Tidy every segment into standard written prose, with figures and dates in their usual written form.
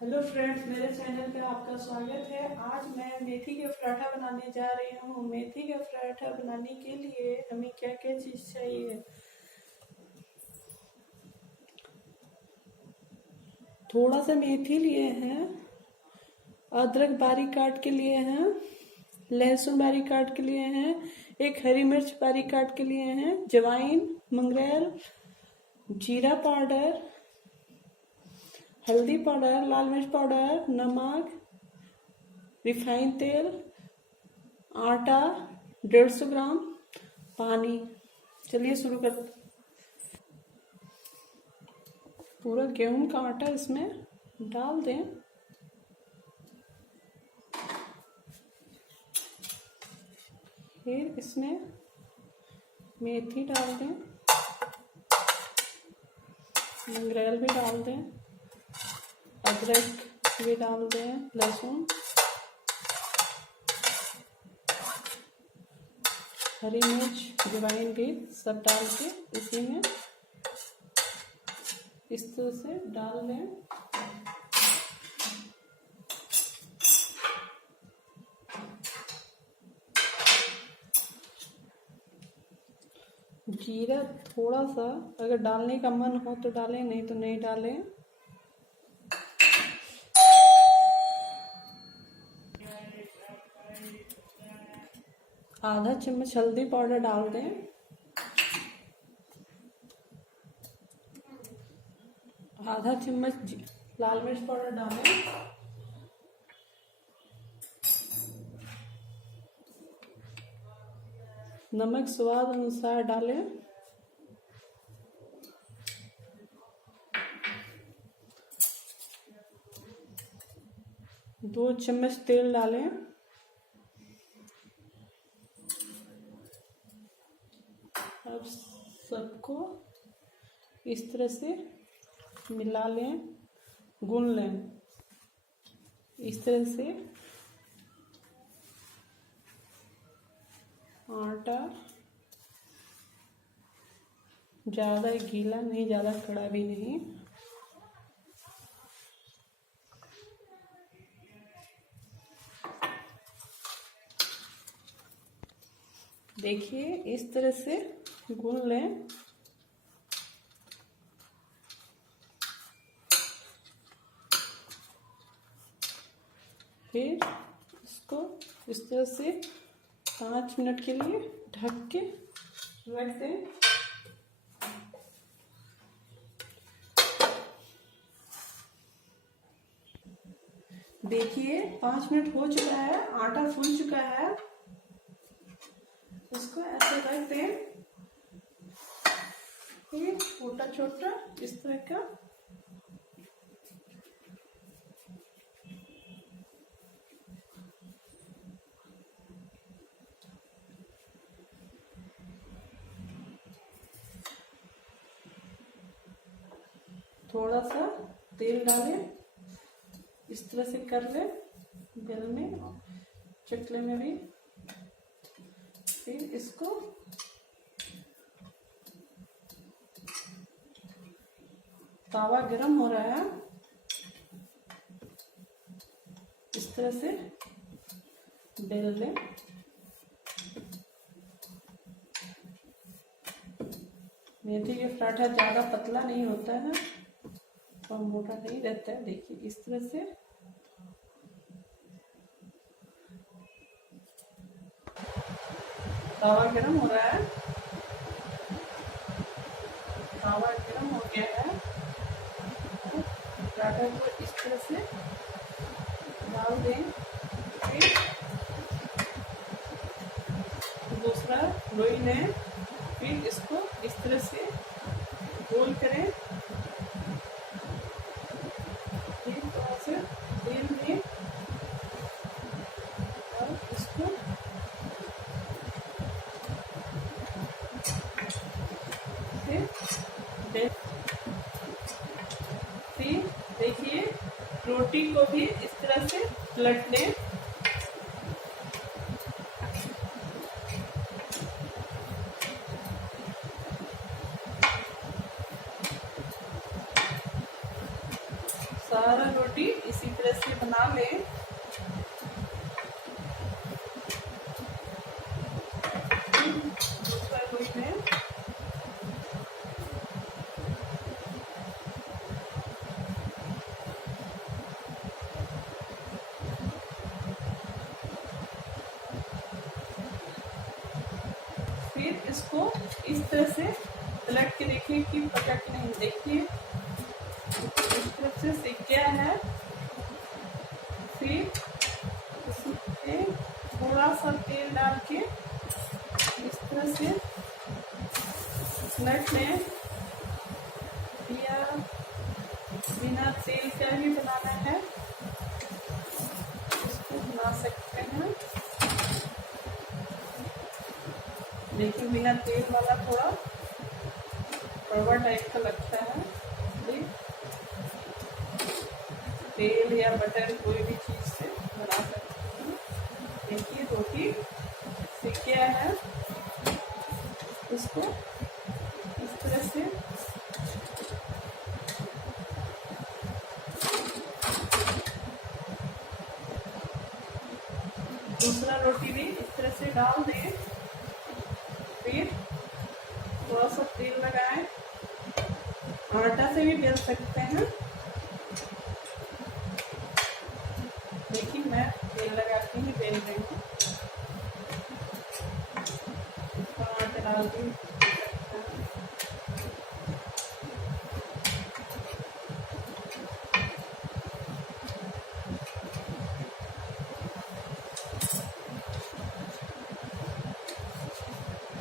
Hello friends, मेरे channel पे आपका स्वागत है। आज मैं मेथी के पराठा बनाने जा रही हूँ। मेथी के पराठा बनाने के लिए हमें क्या क्या चीज़ चाहिए। थोड़ा सा मेथी लिए हैं, अदरक बारीक काट के लिए हैं, लहसुन बारीक काट के लिए हैं, एक हरी मिर्च बारीक काट के लिए हैं, जवाइन, मंगरेल, जीरा पाउडर, हल्दी पाउडर, लाल मिर्च पाउडर, नमक, रिफाइंड तेल, आटा 150 ग्राम, पानी। चलिए शुरू करते। पूरा गेहूं का आटा इसमें डाल दें। फिर इसमें मेथी डाल दें, मंगरेल भी डाल दें, अदरक भी डाल दें, लहसुन, हरी मिर्च, अजवाइन भी सब डाल के इसी में इस तरह से डाल लें। जीरा थोड़ा सा अगर डालने का मन हो तो डालें, नहीं तो नहीं डालें। आधा चम्मच हल्दी पाउडर डाल दें, आधा चम्मच लाल मिर्च पाउडर डालें, नमक स्वाद अनुसार डालें, दो चम्मच तेल डालें, अब सबको इस तरह से मिला लें, गूंद लें। इस तरह से आटा ज़्यादा गीला नहीं, ज़्यादा कड़ा भी नहीं। देखिए इस तरह से गूंद लें। फिर इसको इस तरह से 5 मिनट के लिए ढक के रख दें। देखिए 5 मिनट हो चुका है, आटा फूल चुका है। इसको ऐसे रख दें। फिर छोटा छोटा इस तरह का थोड़ा सा तेल डालें, इस तरह से कर लें बेल में, चकले में भी। फिर इसको तावा गरम हो रहा है, इस तरह से बेल लें। मेथी के पराठा ज़्यादा पतला नहीं होता है और मोटा नहीं रहता है। देखिए इस तरह से तावा गरम हो रहा है, तावा गरम हो गया है। पराठा को इस तरह से डाल दें। फिर दूसरा लोई लें, फिर इसको इस तरह से गोल करें। फिर थोड़ा सा तेल में और इसको फिर देखिए रोटी को भी इस तरह से पलट लें। सारा रोटी इस तरह से बना लें। दूसरा लोई में फिर इसको इस तरह से पलट के देखिए कि पका कि नहीं। देखिए इस तरफ से सीख गया है। फिर इसमें थोड़ा सा तेल डाल के इस तरह से पलट लें, या बिना तेल का भी बनाना है इसको बना सकते हैं। लेकिन बिना तेल वाला थोड़ा कड़वा टाइप का लगता है। तेल या बटर कोई भी चीज से बना सकते हैं। देखिए रोटी सीख गया है। इसको इस तरह से दूसरा रोटी भी इस तरह से डाल दें। फिर थोड़ा सा तेल लगाएं। आटा से भी बेल सकते हैं, लेकिन मैं तेल लगा के ही बेल रही हूँ। आटा डाल के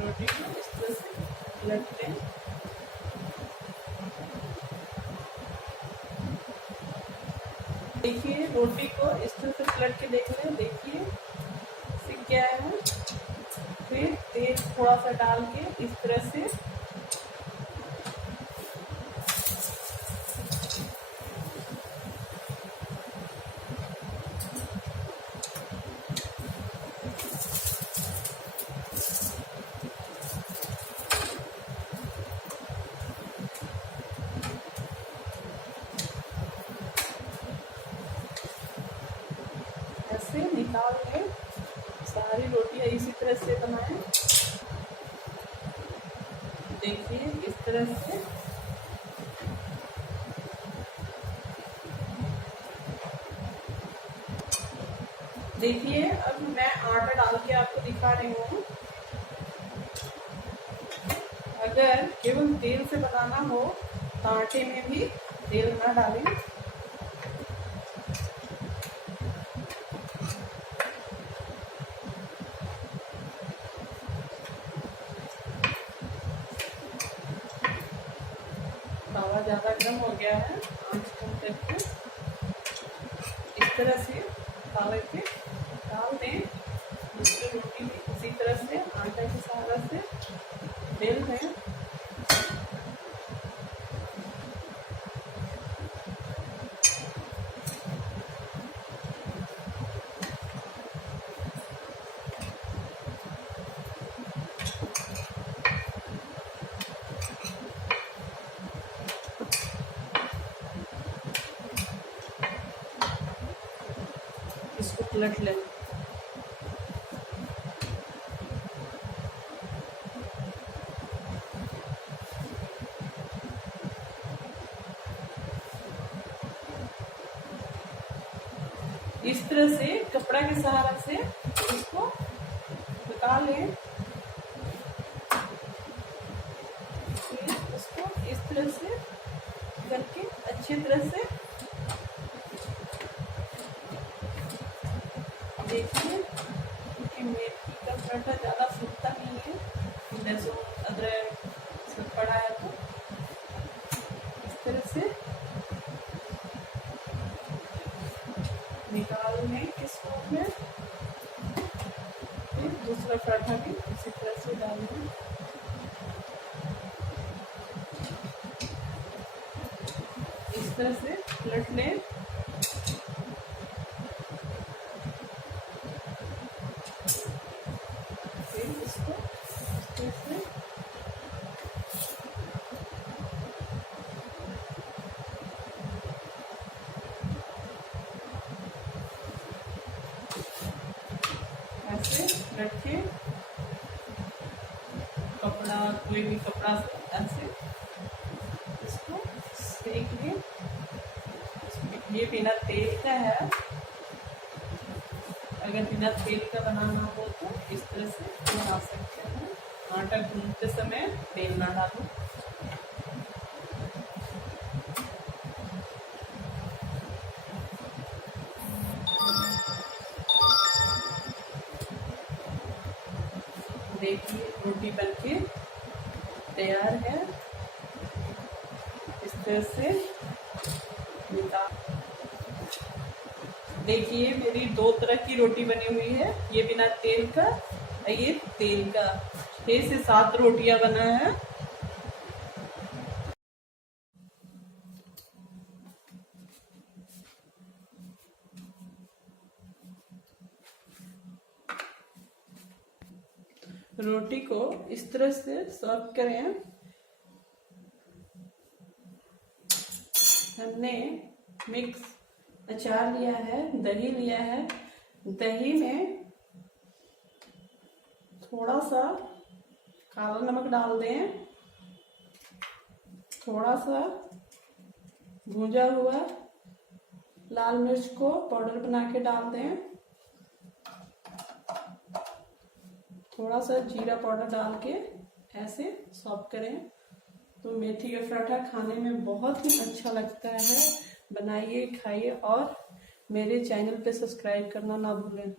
रोटी को इस तरह से पलट लें। देखिए रोटी को इस तरह से पलट के देख लें। देखिए सीख गया है। फिर तेल थोड़ा सा डाल के इस तरह से ऐसे निकाल लें। सारी रोटियां इसी तरह से बनाएं। देखिए इस तरह से देखिए। अब मैं आटा डाल के आपको दिखा रही हूँ। अगर केवल तेल से बनाना हो तो आटे में भी तेल ना डालें। तवा ज़्यादा गर्म हो गया है, आँच कम करके इस तरह से तवे पे डाल दें। दूसरी रोटी भी इसी तरह से आटा के सहारा से बेल दें। इसको पलट लें। इस तरह से कपड़ा के सहारा से इसको निकाल लें। फिर इसको इस तरह से करके अच्छी तरह से देखिए, क्योंकि मेथी का पराठा ज़्यादा फूलता नहीं है। लहसुन अदरक सब पड़ा है तो इस तरह से निकाल लें किसको में। फिर दूसरा पराठा भी इसी तरह से डाल दें। इस तरह से पलट लें। फिर इसको इस तरह से रख के कपड़ा, कोई भी कपड़ा से ऐसे इसको सेक लें। ये बिना तेल का है, अगर बिना तेल का बनाना हो तो इस तरह से बना सकते हैं। आटा गूंथते समय तेल ना डालो। देखिए रोटी बनके तैयार है। इस तरह से देखिए मेरी 2 तरह की रोटी बनी हुई है, ये बिना तेल का और ये तेल का। 6 से 7 रोटियां बना है। रोटी को इस तरह से सर्व करें। हमने मिक्स अचार लिया है, दही लिया है। दही में थोड़ा सा काला नमक डाल दें, थोड़ा सा भुजा हुआ लाल मिर्च को पाउडर बना के डाल दें, थोड़ा सा जीरा पाउडर डाल के ऐसे सर्व करें तो मेथी का पराठा खाने में बहुत ही अच्छा लगता है। बनाइए, खाइए और मेरे चैनल पे सब्सक्राइब करना ना भूलें।